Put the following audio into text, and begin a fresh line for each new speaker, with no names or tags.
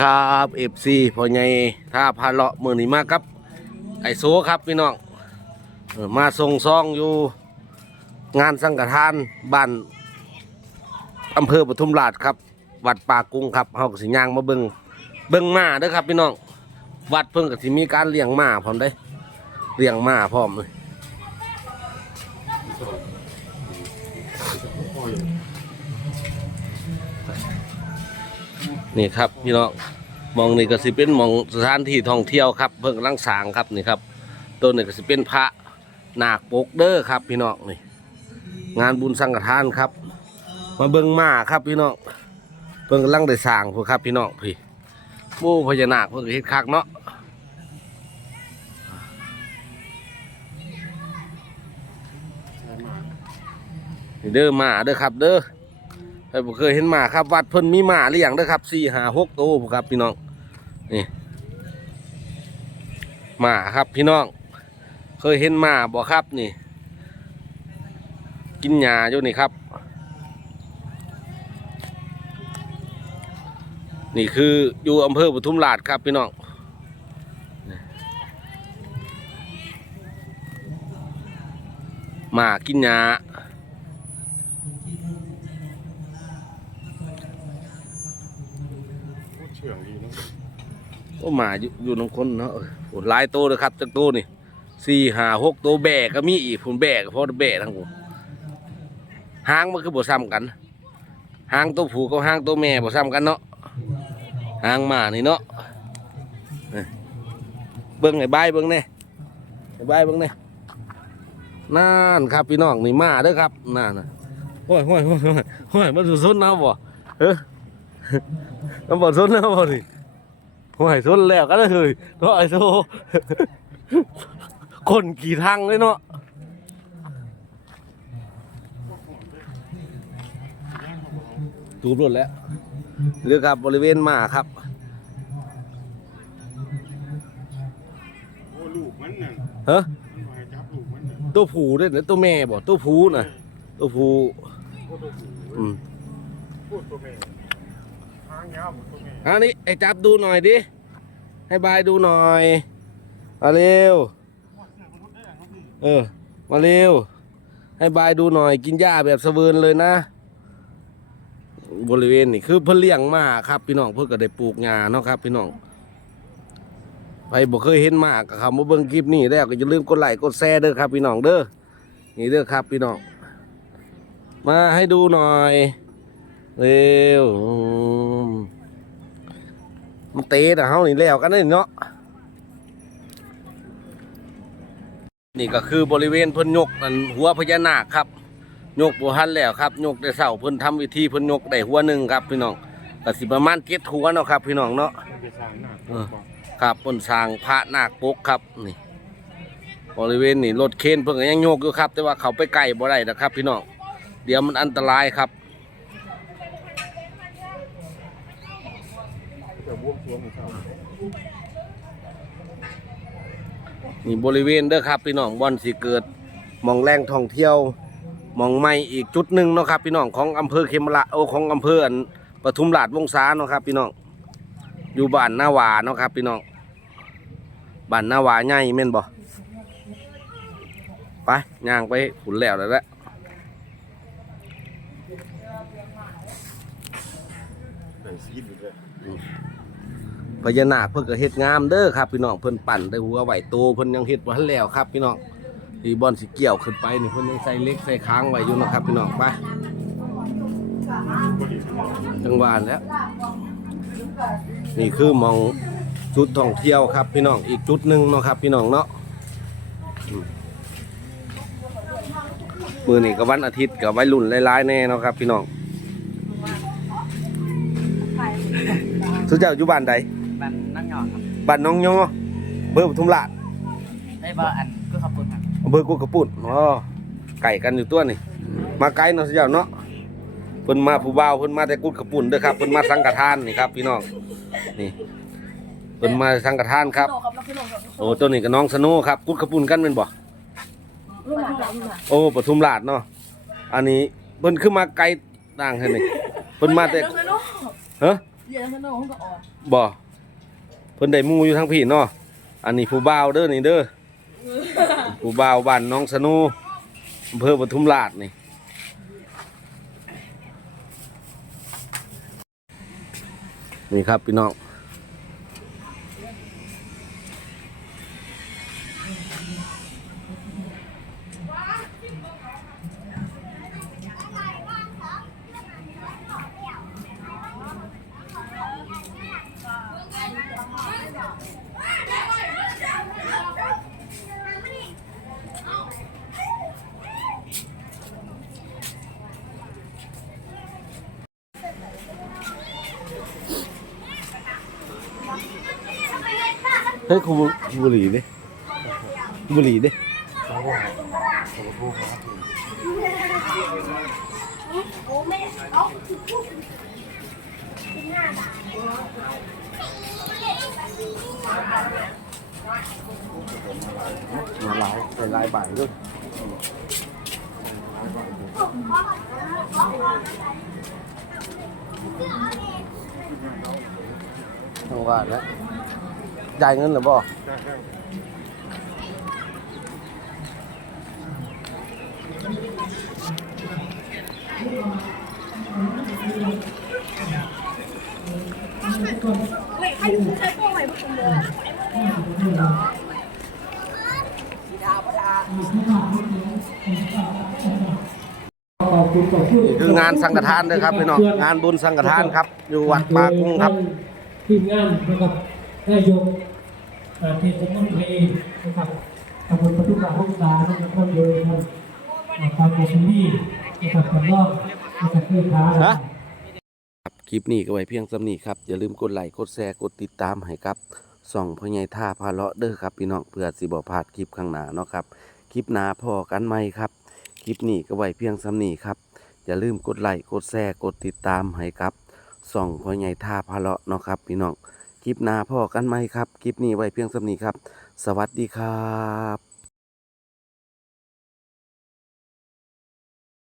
ครับเอฟซีพ่อใหญ่ท่าพาเลาะมือนี้มากครับ ไอโซครับพี่น้องมาส่งซองอยู่งานสังฆทานบ้านอำเภอปทุมราชครับ วัดป่ากุ้งครับเฮากสิย่างมาเบิ่งเบิ่งมาเด้อครับพี่น้อง วัดเพิ่นก็สิมีการเลี้ยงมาพร้อมได้เลี้ยงมาพร้อมเลย นี่ครับพี่น้องมองนี่ก็สิเป็นมองสถานที่ท่องเที่ยวครับ เพิ่งกำลังสางครับนี่ครับต้นนี่ก็สิเป็นพระนาคปกเด้อครับ พี่น้องนี่ งานบุญสังฆทานครับ มาเบิ่งมาครับพี่น้องเพิ่งกำลังได้สางพวกครับ พี่น้องพี่โอ้พญานาคเพิ่งเฮ็ดคักเนาะเด้อมาเด้อครับ เด้อ ใครบ่เคยเห็นหมาครับ วัดเพิ่นมีหมาเลี้ยงเด้อครับสี่ห้าหกตัวครับพี่น้องนี่หมาครับพี่น้อง เคยเห็นหมาบ่ครับนี่ กินหญ้าอยู่นี่ครับ นี่คืออยู่อำเภอปทุมราชครับพี่น้องหมากินหญ้า โอ้หมาอยู่น้ำคนเนาะโอ้หลายตัวเลยครับจักตัวนี่สี่ห้าหกตัวแบกก็มีอีกผมแบกเพราะแบกทั้งผมหางมันคือบ่ซ้ำกันหางตัวผูกับหางตัวแม่บ่ซ้ำกันเนาะหางหมานี่เนาะเอ้ยเบิ่งไอ้ใบเบิ่งแน่ไอ้ใบเบิ่งแน่นั่นครับพี่น้องนี่มาเด้อครับนั่นน่ะโอ้ยโอ้ยโอ้ยโอ้ยโอ้ยมันสุดๆนะบ่เออมันบ่สุดนะบ่นี่ ห่วยสุดแล้วก็เลยเนาะไอ้โซ คนกี่ทางเลยเนาะตูบรถแล้วเรือกับบริเวณมาครับ
โอ้ลูกมันน่ะ
เฮ้
มันมาให้จับลูกมันน่ะ
ตัวผูด้วยนะตัวแม่บ่ตัวผูน่ะตัวผู
โอ้ตัวผู้
อืม
พูดตัวแม่
อันนี้ไอ้จับดูหน่อยดิ ให้บายดูหน่อยมาเร็ว เออ มาเร็ว ให้บายดูหน่อยกินหญ้าแบบเสเวินเลยนะ บริเวณนี่คือเพิ่นเลี้ยงมาครับ พี่น้องเพิ่นก็ได้ปลูกหญ้าเนาะครับ พี่น้องไปบ่เคยเห็นหมากก็เข้ามาเบิ่งคลิปนี้แล้วก็อย่าลืมกดไลค์กดแชร์เด้อครับ พี่น้องเด้อนี่เด้อครับ พี่น้องมาให้ดูหน่อย เร็ว มันเตะนะเฮานี่แล้วกันนี่เนาะนี่ก็คือบริเวณเพิ่นยกอันหัวพญานาคครับยกบ่ทันแล้วครับยกได้เสาเพิ่นทำวิธีเพิ่นยกได้หัวหนึ่งครับพี่น้องก็สิประมาณเจ็ดหัวเนาะครับพี่น้องเนาะ
มันไปสร้างหน้า
เออครับเพิ่นสร้างพระนาคปกครับนี่บริเวณนี่รถเคนเพิ่นก็ยังโยกอยู่ครับ แต่ว่าเขาไปใกล้บ่ได้นะครับ พี่น้องเดี๋ยวมันอันตรายครับ
จะ บวมสรวงอีกครับ
นี่บริเวณเด้อครับพี่น้องบ่อนสิเกิดมองแรงท่องเที่ยวมองใหม่อีกจุดหนึ่งเนาะครับพี่น้องของอำเภอเขมราโอของอำเภออันปทุมราชวงศาเนาะครับพี่น้องอยู่บ้านนาหวาเนาะครับพี่น้องบ้านนาหวาใหญ่แม่นบ่ไปย่างไปขุนแล้วแล้วแหละ
เป็นซีดเลย
พญานาคเพิ่นก็เฮ็ดงามเด้อครับ พี่น้องเพิ่นปั่นได้หัวไหวโตเพิ่นยังเฮ็ดบ่ทันแล้วครับ พี่น้องที่บอนสิเกี่ยวขึ้นไปนี่เพิ่นยังใส่เล็กใส่ค้างไว้อยู่นะครับ พี่น้องไปจังหวะแล้วนี่คือมองจุดท่องเที่ยวครับ พี่น้องอีกจุดหนึ่งเนาะครับ พี่น้องเนาะมมือนี่ก็วันอาทิตย์กับวัยรุ่นหลายๆแน่เนาะครับ พี่น้องสุดเจ้าอยู่บ้านใด
บันนั่งยองครับ
บ้านน้องยอเบอร์ปทุมราช
ได้เบอร์อันก็ขอบคุณครับ
อำเบอร์กุดกระปุ่นอ๋อไก่กันอยู่ตัวนี่ มาไกลเนาะสุดเจ้าเนาะเพิ่นมาผู้บ่าวเพิ่นมาแต่กุดกระปุ่นเด้อครับเพิ่นมาสังฆทานนี่ครับ พี่น้องนี่เพิ่นมาสังฆทานครับ โอ้ตัวนี้กับน้องสโนุครับกุดกระปุ่นกันเป็นบ่
ลูกหลานหลานหลาน
โอ้ปทุมราชเนาะอันนี้เพิ่นขึ้นมาไกลต่างให้นี่เพิ่นมาแต่
น้องสนุก
เฮ้อ
นเดี๋ยวมันโน่นก็ออก
บ่เพิ่นได้มูอยู่ทางพี่เนาะ อันนี้ผู้บ่าวเด้อนี่เด้อ ผู้บ่าวบ้านน้องสนูอำเภอปทุมราชนี่ นี่ครับพี่น้อง เฮ้ยคูคูบุหรี่ดิคูบุหรี่ดิมาลายใส่ลายใบด้วยทั้งว่าแล้ว จ่ายเงินหรือบ่นี่คืองานสังฆทานเด้อครับพี่น้องงานบุญสังฆทานครับ อยู่วัดปากุ้งครับ
ทีมงานนะครับนายก เทศมนตรีนะครับตำบลปทุมราชห้องตานะครับท่านโดยท่านเอ่อตามโมชินีนะครับท่านรองนะครับเพื่อค้า
คลิปนี้ก็ไว้เพียงสำนีครับ อย่าลืมกดไลค์กดแชร์กดติดตามให้ครับส่องพ่อใหญ่ท่าพาเลาะเด้อครับพี่น้องเพื่อสิบ่พลาดคลิปข้างหน้าเนาะครับคลิปหน้าพอกันไหมครับคลิปนี้ก็ไว้เพียงสำนีครับ อย่าลืมกดไลค์กดแชร์กดติดตามให้ครับส่องพ่อใหญ่ท่าพาเลาะเนาะครับพี่น้อง คลิปหน้าพอกันไหมครับ คลิปนี้ไว้เพียงสำนีครับ สวัสดีครับ